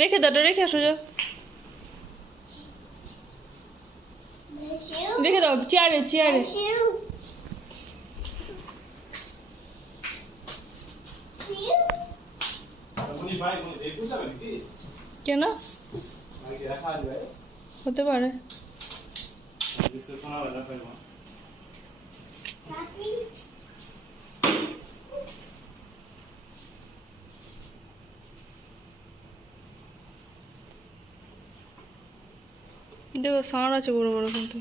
রেখে দাও, রেখে আসো, যাও রেখে দাও চেয়ারে চেয়ারে। কেন হতে পারে? দেখো সাউন্ড আছে বড় বড় কিন্তু।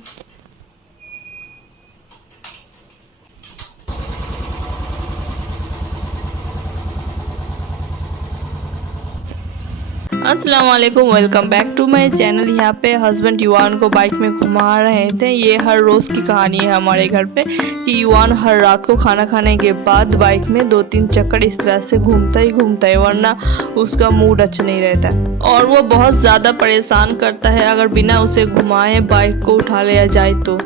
अस्सलाम वालेकुम, welcome back to my channel. यहाँ पे हस्बैंड युवान को बाइक में घुमा रहे थे। ये हर रोज़ की कहानी है हमारे घर पे कि युवान हर रात को खाना खाने के बाद बाइक में 2-3 चक्कर इस तरह से घूमता ही, वरना उसका मूड अच्छा नहीं रहता और वो बहुत ज़्यादा परेशान करता है अगर बिना उसे घुमाए बाइक को उठा लिया जाए तो।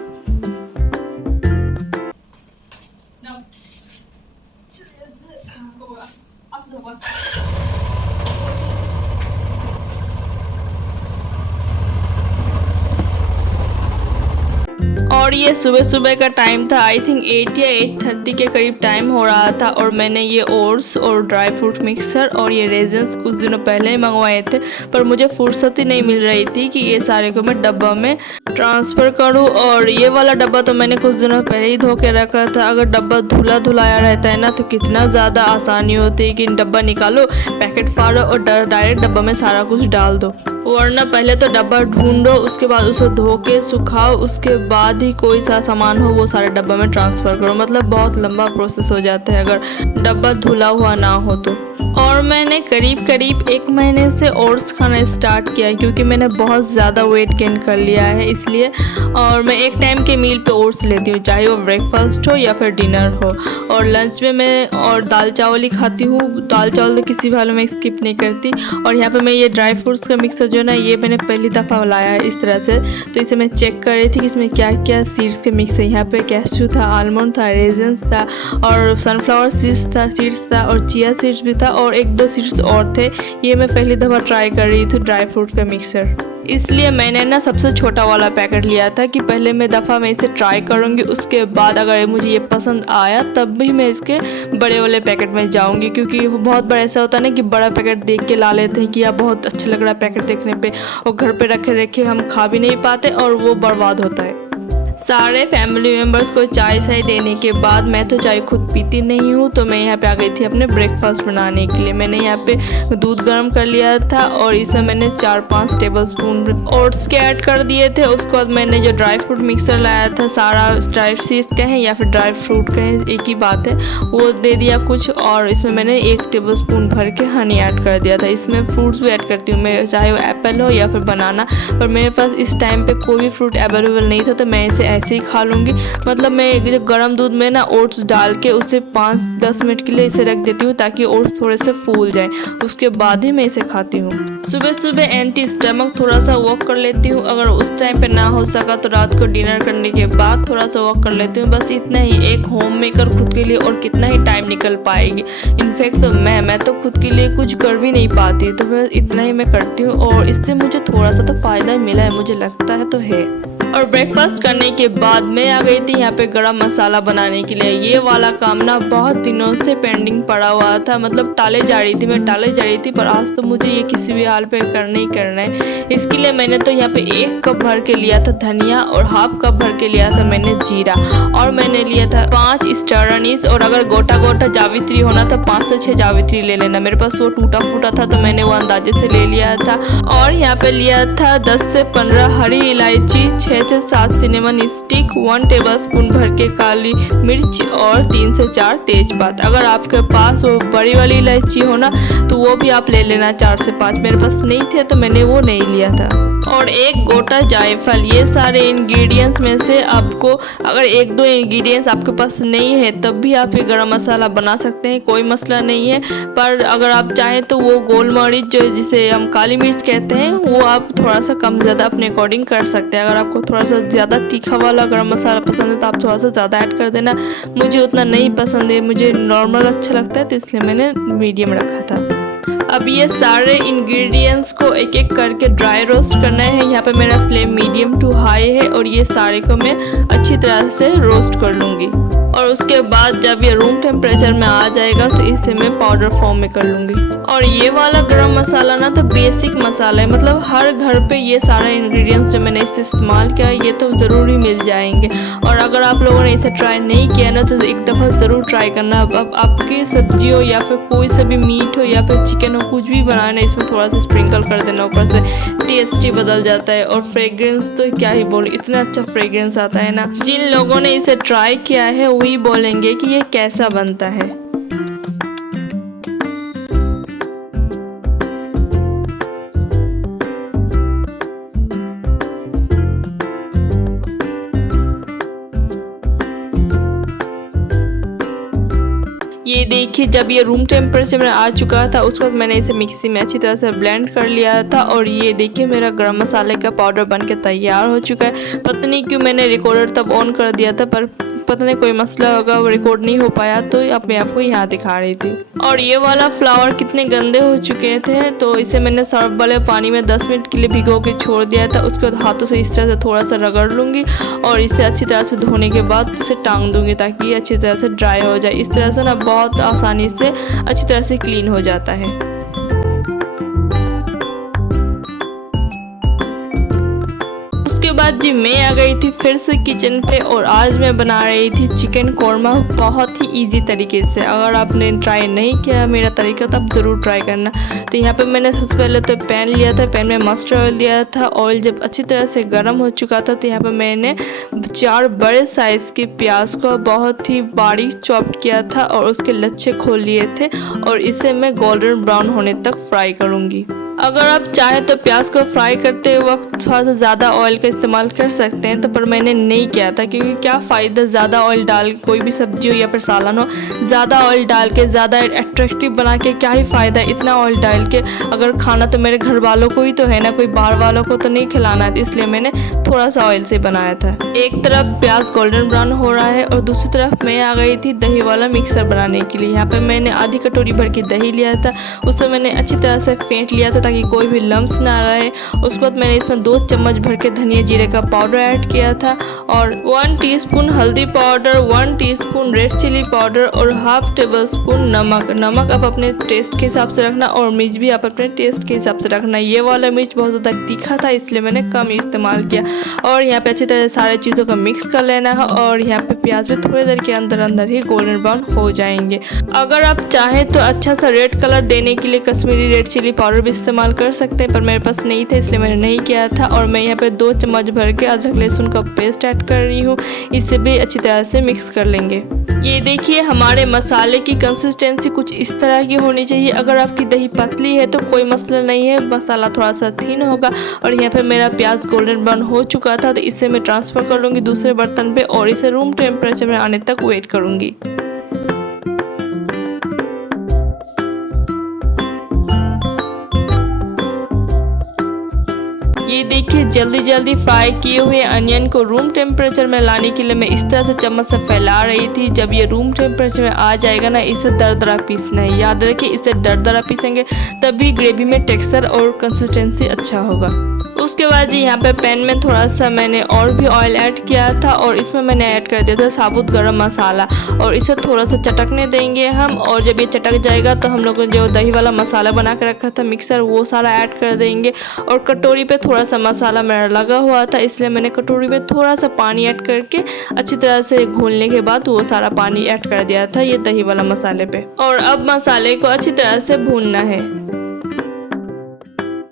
और ये सुबह सुबह का टाइम था, आई थिंक 8 या 8:30 के करीब टाइम हो रहा था और मैंने ये ओट्स और ड्राई फ्रूट मिक्सर और ये रेजन्स कुछ दिनों पहले ही मंगवाए थे, पर मुझे फुर्सत ही नहीं मिल रही थी कि ये सारे को मैं डब्बा में ट्रांसफ़र करूं। और ये वाला डब्बा तो मैंने कुछ दिनों पहले ही धो के रखा था। अगर डब्बा धुला धुलाया रहता है ना तो कितना ज़्यादा आसानी होती है कि डब्बा निकालो, पैकेट फाड़ो और डायरेक्ट डब्बा में सारा कुछ डाल दो, वरना पहले तो डब्बा ढूंढो, उसके बाद उसे धो के सुखाओ, उसके बाद ही कोई सा सामान हो वो सारे डब्बा में ट्रांसफ़र करो। मतलब बहुत लंबा प्रोसेस हो जाता है अगर डब्बा धुला हुआ ना हो तो। और मैंने करीब 1 महीने से ओट्स खाना स्टार्ट किया है क्योंकि मैंने बहुत ज़्यादा वेट गेन कर लिया है इसलिए। और मैं एक टाइम के मील पे ओट्स लेती हूँ, चाहे वो ब्रेकफास्ट हो या फिर डिनर हो। और लंच में मैं और दाल चावल ही खाती हूँ, दाल चावल तो किसी भी हाल में स्किप नहीं करती। और यहाँ पे मैं ये ड्राई फ्रूट्स का मिक्सर जो है ना, ये मैंने पहली दफ़ा लाया है इस तरह से, तो इसे मैं चेक कर रही थी कि इसमें क्या क्या सीड्स के मिक्स है। यहाँ पे कैश्यू था, आलमंड था, रेजन्स था और सनफ्लावर सीड्स था और चिया सीड्स भी था और 1-2 सीड्स और थे। ये मैं पहली दफ़ा ट्राई कर रही थी ड्राई फ्रूट का मिक्सर, इसलिए मैंने ना सबसे छोटा वाला पैकेट लिया था कि पहले मैं दफ़ा मैं इसे ट्राई करूँगी, उसके बाद अगर मुझे ये पसंद आया तब भी मैं इसके बड़े वाले पैकेट में जाऊँगी। क्योंकि बहुत बार ऐसा होता है ना कि बड़ा पैकेट देख के ला लेते हैं कि यार बहुत अच्छा लग रहा है पैकेट देखने पे, और घर पे रखे रखे हम खा भी नहीं पाते और वो बर्बाद होता है। सारे फैमिली मेम्बर्स को चाय शाय देने के बाद, मैं तो चाय खुद पीती नहीं हूँ, तो मैं यहाँ पे आ गई थी अपने ब्रेकफास्ट बनाने के लिए। मैंने यहाँ पे दूध गर्म कर लिया था और इसमें मैंने 4-5 टेबलस्पून ओट्स के ऐड कर दिए थे। उसके बाद मैंने जो ड्राई फ्रूट मिक्सर लाया था, सारा ड्राई सीड्स कहें या फिर ड्राई फ्रूट कहें एक ही बात है, वो दे दिया कुछ। और इसमें मैंने 1 टेबलस्पून भर के हनी ऐड कर दिया था। इसमें फ्रूट्स भी ऐड करती हूँ मैं, चाहे वो एप्पल हो या फिर बनाना, पर मेरे पास इस टाइम पे कोई भी फ्रूट अवेलेबल नहीं था तो मैं इसे ऐसे ही खा लूँगी। मतलब मैं जब गर्म दूध में ना ओट्स डाल के उसे 5-10 मिनट के लिए इसे रख देती हूँ ताकि ओट्स थोड़े से फूल जाएं, उसके बाद ही मैं इसे खाती हूँ। सुबह सुबह एंटी स्टमक थोड़ा सा वॉक कर लेती हूँ, अगर उस टाइम पे ना हो सका तो रात को डिनर करने के बाद थोड़ा सा वॉक कर लेती हूँ, बस इतना ही। एक होम मेकर खुद के लिए और कितना ही टाइम निकल पाएगी। इनफैक्ट तो मैं तो खुद के लिए कुछ कर भी नहीं पाती, तो मैं इतना ही मैं करती हूँ और इससे मुझे थोड़ा सा तो फ़ायदा मिला है, मुझे लगता है तो है। और ब्रेकफास्ट करने के बाद मैं आ गई थी यहाँ पे गरम मसाला बनाने के लिए। ये वाला काम ना बहुत दिनों से पेंडिंग पड़ा हुआ था, मतलब टाले जा रही थी, पर आज तो मुझे ये किसी भी हाल पे करना ही करना है। इसके लिए मैंने तो यहाँ पे 1 कप भर के लिया था धनिया और ½ कप भर के लिया था मैंने जीरा, और मैंने लिया था 5 स्टार अनीस। और अगर गोटा जावित्री होना तो 5 से 6 जावित्री ले लेना। मेरे पास वो टूटा फूटा था तो मैंने वो अंदाजे से ले लिया था। और यहाँ पे लिया था 10 से 15 हरी इलायची, 6 से 7 सिनेमन स्टिक, 1 टेबलस्पून भर के काली मिर्च और 3 से 4 तेजपात। अगर आपके पास वो बड़ी वाली इलायची हो ना तो वो भी आप ले लेना 4 से 5। मेरे पास नहीं थे तो मैंने वो नहीं लिया था। और 1 गोटा जायफल। ये सारे इंग्रेडिएंट्स में से आपको अगर 1-2 इंग्रेडिएंट्स आपके पास नहीं है तब भी आप ये गरम मसाला बना सकते हैं, कोई मसला नहीं है। पर अगर आप चाहें तो वो गोल मरीच जो जिसे हम काली मिर्च कहते हैं वो आप थोड़ा सा कम ज़्यादा अपने अकॉर्डिंग कर सकते हैं। अगर आपको थोड़ा सा ज़्यादा तीखा वाला गरम मसाला पसंद है तो आप थोड़ा सा ज़्यादा ऐड कर देना। मुझे उतना नहीं पसंद है, मुझे नॉर्मल अच्छा लगता है तो इसलिए मैंने मीडियम रखा था। अब ये सारे इंग्रेडिएंट्स को एक एक करके ड्राई रोस्ट करना है। यहाँ पे मेरा फ्लेम मीडियम टू हाई है और ये सारे को मैं अच्छी तरह से रोस्ट कर लूँगी। और उसके बाद जब ये रूम टेम्परेचर में आ जाएगा तो इसे मैं पाउडर फॉर्म में कर लूँगी। और ये वाला गरम मसाला ना तो बेसिक मसाला है, मतलब हर घर पे ये सारा इंग्रेडिएंट्स जो मैंने इसे इस्तेमाल किया है ये तो ज़रूर ही मिल जाएंगे। और अगर आप लोगों ने इसे ट्राई नहीं किया ना तो एक दफ़ा ज़रूर ट्राई करना। अब आपकी सब्जी हो या फिर कोई सा भी मीट हो या फिर चिकन हो, कुछ भी बनाना इसमें थोड़ा सा स्प्रिंकल कर देना ऊपर से, टेस्ट ही बदल जाता है। और फ्रेग्रेंस तो क्या ही बोलूं, इतना अच्छा फ्रेग्रेंस आता है ना। जिन लोगों ने इसे ट्राई किया है वही बोलेंगे कि ये कैसा बनता है। ये देखिए जब ये रूम टेम्परेचर में आ चुका था उसके बाद मैंने इसे मिक्सी में अच्छी तरह से ब्लेंड कर लिया था। और ये देखिए मेरा गरम मसाले का पाउडर बनके तैयार हो चुका है। पता नहीं क्यों मैंने रिकॉर्डर तब ऑन कर दिया था, पर पता नहीं कोई मसला होगा वो रिकॉर्ड नहीं हो पाया, तो अब मैं आपको यहाँ दिखा रही थी। और ये वाला फ्लावर कितने गंदे हो चुके थे तो इसे मैंने सर्फ वाले पानी में 10 मिनट के लिए भिगो के छोड़ दिया था। उसके बाद हाथों से इस तरह से थोड़ा सा रगड़ लूँगी और इसे अच्छी तरह से धोने के बाद इसे टांग दूँगी ताकि ये अच्छी तरह से ड्राई हो जाए। इस तरह से ना बहुत आसानी से अच्छी तरह से क्लीन हो जाता है। उसके बाद जी मैं आ गई थी फिर से किचन पे और आज मैं बना रही थी चिकन कोरमा बहुत ही इजी तरीके से। अगर आपने ट्राई नहीं किया मेरा तरीका तो आप ज़रूर ट्राई करना। तो यहाँ पे मैंने सबसे पहले तो पैन लिया था, पैन में मस्टर्ड ऑयल दिया था। ऑयल जब अच्छी तरह से गर्म हो चुका था तो यहाँ पे मैंने 4 बड़े साइज़ के प्याज को बहुत ही बारीक चॉप किया था और उसके लच्छे खोल लिए थे और इसे मैं गोल्डन ब्राउन होने तक फ्राई करूँगी। अगर आप चाहें तो प्याज को फ्राई करते वक्त थोड़ा सा ज़्यादा ऑयल का इस्तेमाल कर सकते हैं, तो पर मैंने नहीं किया था क्योंकि क्या फ़ायदा ज़्यादा ऑयल डाल के, कोई भी सब्जी हो या फिर सालन हो, ज़्यादा ऑयल डाल के ज़्यादा अट्रैक्टिव बना के क्या ही फ़ायदा इतना ऑयल डाल के। अगर खाना तो मेरे घर वालों को ही तो है ना, कोई बाहर वालों को तो नहीं खिलाना है, इसलिए मैंने थोड़ा सा ऑयल से बनाया था। एक तरफ प्याज गोल्डन ब्राउन हो रहा है और दूसरी तरफ मैं आ गई थी दही वाला मिक्सर बनाने के लिए। यहाँ पर मैंने आधी कटोरी भर के दही लिया था, उसे मैंने अच्छी तरह से फेंट लिया था ताकि कोई भी लम्स ना रहे। उसके बाद मैंने इसमें 2 चम्मच भर के धनिया जीरे का पाउडर ऐड किया था और 1 टीस्पून हल्दी powder, 1 teaspoon red chilli powder और हाफ टेबल स्पून नमक। नमक आप अपने टेस्ट के हिसाब से रखना और मिर्च भी आप अपने टेस्ट के हिसाब से रखना। ये वाला मिर्च बहुत ज़्यादा तीखा था इसलिए मैंने कम इस्तेमाल किया। और यहाँ पे अच्छी तरह से सारी चीज़ों को मिक्स कर लेना है और यहाँ पे प्याज भी थोड़ी देर के अंदर ही गोल्डन ब्राउन हो जाएंगे। अगर आप चाहें तो अच्छा सा रेड कलर देने के लिए कश्मीरी रेड चिली पाउडर भी इस्तेमाल कर सकते हैं, पर मेरे पास नहीं था इसलिए मैंने नहीं किया था। और मैं यहाँ पे 2 चम्मच भर के अदरक लहसुन का पेस्ट ऐड कर रही हूँ, इसे भी अच्छी तरह से मिक्स कर लेंगे। ये देखिए हमारे मसाले की कंसिस्टेंसी कुछ इस तरह की होनी चाहिए। अगर आपकी दही पतली है तो कोई मसला नहीं है, मसाला थोड़ा सा थिन होगा। और यहाँ पे मेरा प्याज गोल्डन ब्राउन हो चुका था तो इसे मैं ट्रांसफ़र कर लूँगी दूसरे बर्तन पे और इसे रूम टेम्परेचर में आने तक वेट करूँगी। ये देखिए जल्दी जल्दी फ्राई किए हुए अनियन को रूम टेम्परेचर में लाने के लिए मैं इस तरह से चम्मच से फैला रही थी। जब ये रूम टेम्परेचर में आ जाएगा ना, इसे दरदरा पीसना है। याद रखिए इसे दरदरा पीसेंगे तभी ग्रेवी में टेक्सचर और कंसिस्टेंसी अच्छा होगा। उसके बाद जी यहाँ पे पैन में थोड़ा सा मैंने और भी ऑयल ऐड किया था और इसमें मैंने ऐड कर दिया था साबुत गरम मसाला और इसे थोड़ा सा चटकने देंगे हम। और जब ये चटक जाएगा तो हम लोगों ने जो दही वाला मसाला बना के रखा था मिक्सर, वो सारा ऐड कर देंगे। और कटोरी पे थोड़ा सा मसाला मेरा लगा हुआ था इसलिए मैंने कटोरी में थोड़ा सा पानी ऐड करके अच्छी तरह से घोलने के बाद वो सारा पानी ऐड कर दिया था ये दही वाला मसाले पे। और अब मसाले को अच्छी तरह से भूनना है।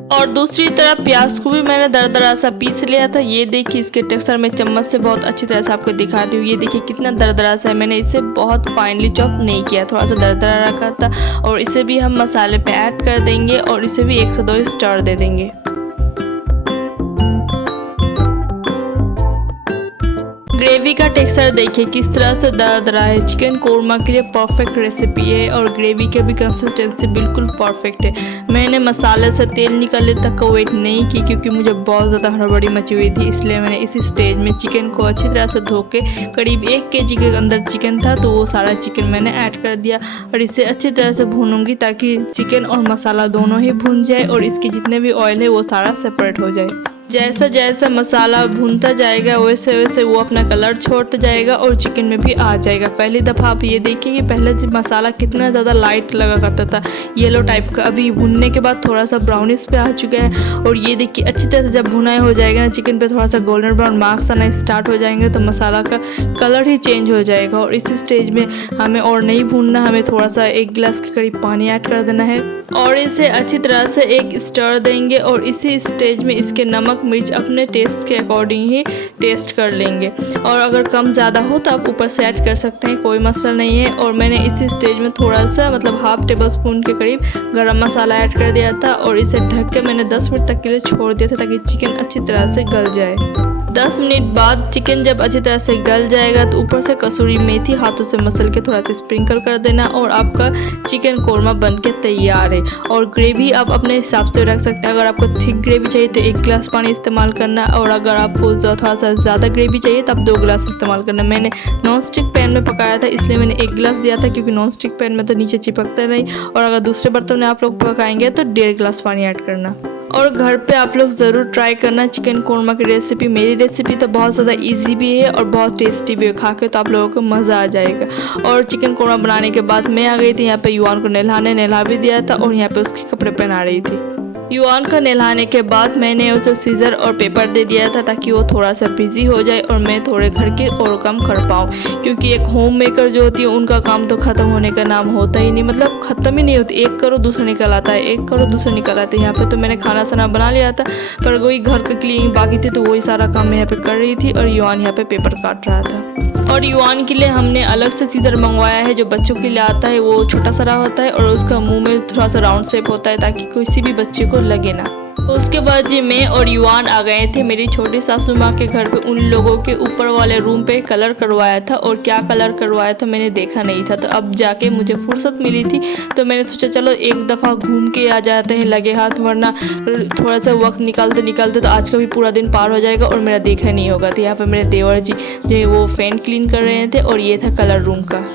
और दूसरी तरफ प्याज को भी मैंने दरदरा सा पीस लिया था। ये देखिए इसके टेक्सचर में चम्मच से बहुत अच्छी तरह से आपको दिखाती हूँ। ये देखिए कितना दरदरा सा है, मैंने इसे बहुत फाइनली चॉप नहीं किया, थोड़ा सा दरदरा रखा था। और इसे भी हम मसाले पे ऐड कर देंगे और इसे भी 1 से 2 स्टर दे देंगे। ग्रेवी का टेक्सचर देखिए किस तरह से दर्द रहा है। चिकन कोरमा के लिए परफेक्ट रेसिपी है और ग्रेवी की भी कंसिस्टेंसी बिल्कुल परफेक्ट है। मैंने मसाले से तेल निकलने तक का वेट नहीं की क्योंकि मुझे बहुत ज़्यादा हड़बड़ी मची हुई थी, इसलिए मैंने इसी स्टेज में चिकन को अच्छी तरह से धो के, करीब 1 kg के अंदर चिकन था तो वो सारा चिकन मैंने ऐड कर दिया और इसे अच्छी तरह से भूनूंगी ताकि चिकन और मसाला दोनों ही भून जाए और इसके जितने भी ऑयल है वो सारा सेपरेट हो जाए। जैसा जैसा मसाला भूनता जाएगा वैसे वैसे वो अपना कलर छोड़ता जाएगा और चिकन में भी आ जाएगा। पहली दफ़ा आप ये देखिए कि पहले मसाला कितना ज़्यादा लाइट लगा करता था, येलो टाइप का, अभी भुनने के बाद थोड़ा सा ब्राउनिश पे आ चुका है। और ये देखिए अच्छी तरह से जब भुनाई हो जाएगा ना, चिकन पे थोड़ा सा गोल्डन ब्राउन मार्क्स आना स्टार्ट हो जाएंगे तो मसाला का कलर ही चेंज हो जाएगा। और इसी स्टेज में हमें और नहीं भूनना, हमें थोड़ा सा 1 गिलास के करीब पानी ऐड कर देना है और इसे अच्छी तरह से एक स्टर देंगे। और इसी स्टेज में इसके नमक मिर्च अपने टेस्ट के अकॉर्डिंग ही टेस्ट कर लेंगे और अगर कम ज़्यादा हो तो आप ऊपर से ऐड कर सकते हैं, कोई मसला नहीं है। और मैंने इसी स्टेज में थोड़ा सा मतलब ½ टेबल स्पून के करीब गरम मसाला ऐड कर दिया था और इसे ढक के मैंने 10 मिनट तक के लिए छोड़ दिया था ताकि चिकन अच्छी तरह से गल जाए। 10 मिनट बाद चिकन जब अच्छी तरह से गल जाएगा तो ऊपर से कसूरी मेथी हाथों से मसल के थोड़ा सा स्प्रिंकल कर देना और आपका चिकन कोरमा बन के तैयार है। और ग्रेवी आप अपने हिसाब से रख सकते हैं, अगर आपको थिक ग्रेवी चाहिए तो 1 गिलास पानी इस्तेमाल करना और अगर आपको थोड़ा सा ज़्यादा ग्रेवी चाहिए तो आप 2 गिलास इस्तेमाल करना। मैंने नॉन स्टिक पैन में पकाया था इसलिए मैंने 1 गिलास दिया था क्योंकि नॉन स्टिक पैन में तो नीचे चिपकता नहीं और अगर दूसरे बर्तन में आप लोग पकाएंगे तो 1.5 गिलास पानी ऐड करना। और घर पे आप लोग ज़रूर ट्राई करना चिकन कोरमा की रेसिपी। मेरी रेसिपी तो बहुत ज़्यादा इजी भी है और बहुत टेस्टी भी है, खा के तो आप लोगों को मज़ा आ जाएगा। और चिकन कोरमा बनाने के बाद मैं आ गई थी यहाँ पे युवान को नहला भी दिया था और यहाँ पे उसके कपड़े पहना रही थी। युवान का नहलाने के बाद मैंने उसे सीजर और पेपर दे दिया था ताकि वो थोड़ा सा बिजी हो जाए और मैं थोड़े घर के और काम कर पाऊँ, क्योंकि एक होम मेकर जो होती है उनका काम तो ख़त्म होने का नाम होता ही नहीं, मतलब ख़त्म ही नहीं होती। एक करो दूसरा निकल आता है, एक करो दूसरा निकल आता है। यहाँ पे तो मैंने खाना साना बना लिया था पर वही घर का क्लीनिंग बाकी थी तो वही सारा काम मैं यहाँ पे कर रही थी और युवान यहाँ पे पेपर काट रहा था। और युवान के लिए हमने अलग से सीजर मंगवाया है जो बच्चों के लिए आता है, वो छोटा सा होता है और उसका मुंह में थोड़ा सा राउंड शेप होता है ताकि किसी भी बच्चे को लगे ना। उसके बाद जी मैं और युवान आ गए थे मेरी छोटी सासू माँ के घर पे। उन लोगों के ऊपर वाले रूम पे कलर करवाया था और क्या कलर करवाया था मैंने देखा नहीं था, तो अब जाके मुझे फुर्सत मिली थी तो मैंने सोचा चलो एक दफ़ा घूम के आ जाते हैं लगे हाथ, वरना थोड़ा सा वक्त निकालते निकालते तो आज का भी पूरा दिन पार हो जाएगा और मेरा देखा नहीं होगा। तो यहाँ पर मेरे देवर जी जो है वो फैन क्लीन कर रहे थे और ये था कलर रूम का।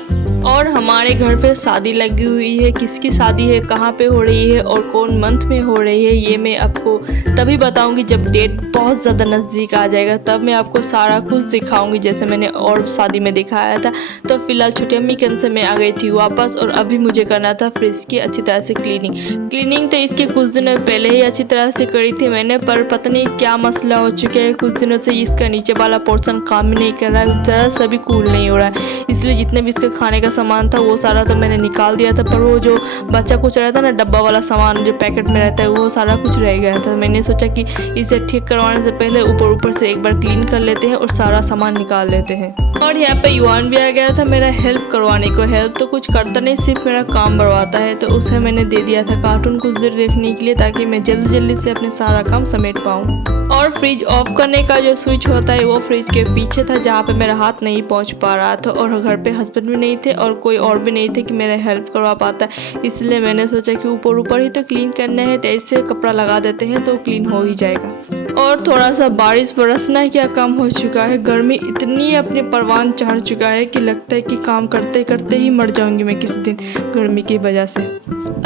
और हमारे घर पे शादी लगी हुई है, किसकी शादी है, कहाँ पे हो रही है और कौन मंथ में हो रही है ये मैं आपको तभी बताऊंगी जब डेट बहुत ज़्यादा नज़दीक आ जाएगा, तब मैं आपको सारा कुछ दिखाऊंगी जैसे मैंने और शादी में दिखाया था। तो फिलहाल छोटी अम्मी के से मैं आ गई थी वापस और अभी मुझे करना था फ्रिज की अच्छी तरह से क्लीनिंग तो इसके कुछ दिनों पहले ही अच्छी तरह से करी थी मैंने, पर पता नहीं क्या मसला हो चुका है, कुछ दिनों से इसका नीचे वाला पोर्शन काम ही नहीं कर रहा है, ज़रा सा भी कूल नहीं हो रहा है, इसलिए जितने भी इसके खाने का सामान था वो सारा तो मैंने निकाल दिया था, पर वो जो बच्चा कुछ रहता ना डब्बा वाला सामान जो पैकेट में रहता है वो सारा कुछ रह गया था। मैंने सोचा कि इसे ठीक करवाने से पहले ऊपर से एक बार क्लीन कर लेते हैं और सारा सामान निकाल लेते हैं। और यहाँ पे युवान भी आ गया था मेरा हेल्प करवाने को। हेल्प तो कुछ करता नहीं, सिर्फ मेरा काम बढ़वाता है, तो उसे मैंने दे दिया था कार्टून कुछ देर देखने के लिए ताकि मैं जल्दी से अपने सारा काम समेट पाऊँ। और फ्रिज ऑफ करने का जो स्विच होता है वो फ्रिज के पीछे था जहाँ पे मेरा हाथ नहीं पहुँच पा रहा था और घर पे हस्बैंड भी नहीं थे और कोई और भी नहीं थे कि मेरा हेल्प करवा पाता, इसलिए मैंने सोचा कि ऊपर ही तो क्लीन करना है तो ऐसे कपड़ा लगा देते हैं तो क्लीन हो ही जाएगा। और थोड़ा सा बारिश बरसना क्या कम हो चुका है, गर्मी इतनी अपने परवान चढ़ चुका है कि लगता है कि काम करते करते ही मर जाऊंगी मैं किसी दिन गर्मी की वजह से।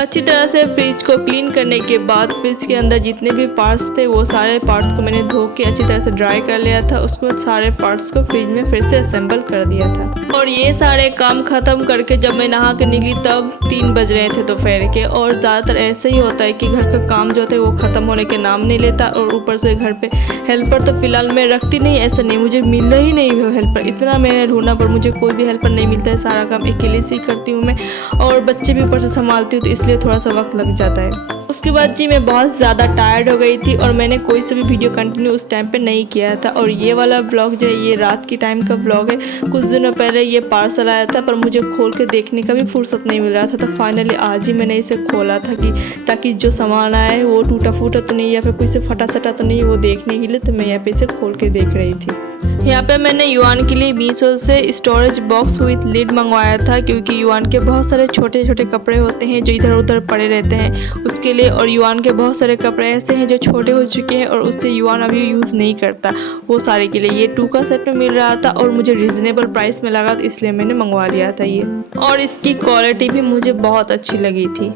अच्छी तरह से फ्रिज को क्लीन करने के बाद फ्रिज के अंदर जितने भी पार्ट्स थे वो सारे पार्ट्स को मैंने धो के अच्छी तरह से ड्राई कर लिया था। उसके बाद सारे पार्ट्स को फ्रिज में फिर से असेंबल कर दिया था। और ये सारे काम ख़त्म करके जब मैं नहा के निकली तब 3 बज रहे थे दोपहर के। और ज़्यादातर ऐसे ही होता है कि घर का काम जो होता है वो ख़त्म होने के नाम नहीं लेता और ऊपर से घर पे हेल्पर तो फ़िलहाल मैं रखती नहीं, ऐसा नहीं, मुझे मिल ही नहीं है हेल्पर, इतना मैंने ढूंढा पर मुझे कोई भी हेल्पर नहीं मिलता है, सारा काम अकेले से ही करती हूँ मैं और बच्चे भी ऊपर से संभालती हूँ तो इसलिए थोड़ा सा वक्त लग जाता है। उसके बाद जी मैं बहुत ज़्यादा टायर्ड हो गई थी और मैंने कोई सा भी वीडियो कंटिन्यू उस टाइम पे नहीं किया था। और ये वाला ब्लॉग जो है ये रात की टाइम का ब्लॉग है। कुछ दिनों पहले ये पार्सल आया था पर मुझे खोल के देखने का भी फुर्सत नहीं मिल रहा था, तो फाइनली आज ही मैंने इसे खोला था कि ताकि जो सामान आया है वो टूटा फूटा तो नहीं या फिर कोई से फटा सटा तो नहीं वो देखने के लिए, तो मैं यहाँ पे इसे खोल के देख रही थी। यहाँ पे मैंने युआन के लिए मीशो से स्टोरेज बॉक्स विथ लिड मंगवाया था, क्योंकि युआन के बहुत सारे छोटे छोटे कपड़े होते हैं जो इधर उधर पड़े रहते हैं उसके लिए, और युआन के बहुत सारे कपड़े ऐसे हैं जो छोटे हो चुके हैं और उससे युआन अभी यूज़ नहीं करता, वो सारे के लिए ये 2 का सेट में मिल रहा था और मुझे रिजनेबल प्राइस में लगा, तो इसलिए मैंने मंगवा लिया था ये। और इसकी क्वालिटी भी मुझे बहुत अच्छी लगी थी।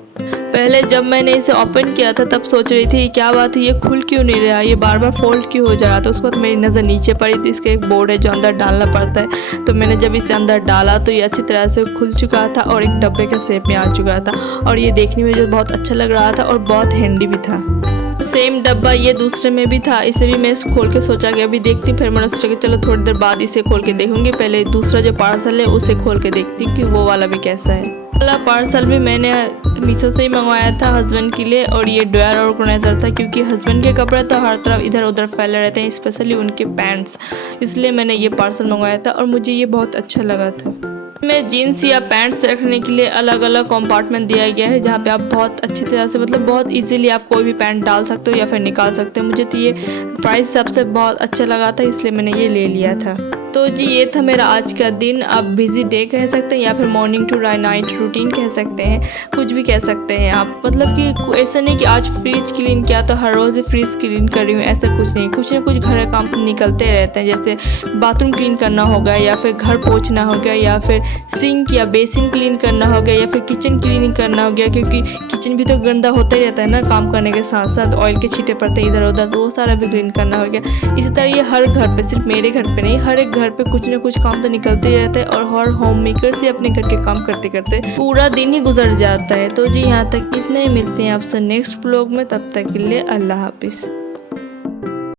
पहले जब मैंने इसे ओपन किया था तब सोच रही थी क्या बात है ये खुल क्यों नहीं रहा, ये बार बार फोल्ड क्यों हो जा रहा था। उसके बाद मेरी नज़र नीचे पड़ी थी, इसका एक बोर्ड है जो अंदर डालना पड़ता है, तो मैंने जब इसे अंदर डाला तो ये अच्छी तरह से खुल चुका था और एक डब्बे के शेप में आ चुका था, और ये देखने में जो बहुत अच्छा लग रहा था और बहुत हैंडी भी था। सेम डब्बा ये दूसरे में भी था, इसे भी मैं खोल के सोचा कि अभी देखती, फिर मैंने सोचा कि चलो थोड़ी देर बाद इसे खोल के देखूंगी, पहले दूसरा जो पार्सल है उसे खोल के देखती कि वो वाला भी कैसा है। वाला पार्सल भी मैंने मीशो से ही मंगवाया था हस्बैंड के लिए, और ये ड्रायर ऑर्गेनाइजर था, क्योंकि हस्बैंड के कपड़े तो हर तरफ इधर उधर फैले रहते हैं, स्पेशली उनके पैंट्स, इसलिए मैंने ये पार्सल मंगवाया था और मुझे ये बहुत अच्छा लगा था। में जीन्स या पैंट्स रखने के लिए अलग अलग कंपार्टमेंट दिया गया है, जहाँ पे आप बहुत अच्छी तरह से मतलब बहुत इजीली आप कोई भी पैंट डाल सकते हो या फिर निकाल सकते हो। मुझे तो ये प्राइस सबसे बहुत अच्छा लगा था, इसलिए मैंने ये ले लिया था। तो जी ये था मेरा आज का दिन, आप बिजी डे कह सकते हैं या फिर मॉर्निंग टू नाइट रूटीन कह सकते हैं, कुछ भी कह सकते हैं आप। मतलब कि ऐसा नहीं कि आज फ्रिज क्लीन किया तो हर रोज़ ही फ्रिज क्लीन कर रही हूँ, ऐसा कुछ नहीं। कुछ ना कुछ घर का काम तो निकलते रहते हैं, जैसे बाथरूम क्लीन करना हो गया या फिर घर पोंछना हो गया या फिर सिंक या बेसिन क्लीन करना हो गया या फिर किचन क्लीनिंग करना हो गया, क्योंकि किचन भी तो गंदा होता ही रहता है ना, काम करने के साथ साथ ऑयल के छींटे पड़ते हैं इधर उधर, तो वो सारा भी क्लीन करना हो गया। इसी तरह ये हर घर पे, सिर्फ मेरे घर पे नहीं, हर एक घर पे कुछ ना कुछ काम तो निकलते ही रहता है, और हर होम मेकर से अपने घर के काम करते करते पूरा दिन ही गुजर जाता है। तो जी यहाँ तक इतने ही, मिलते हैं आपसे नेक्स्ट ब्लॉग में, तब तक के लिए अल्लाह हाफिज़।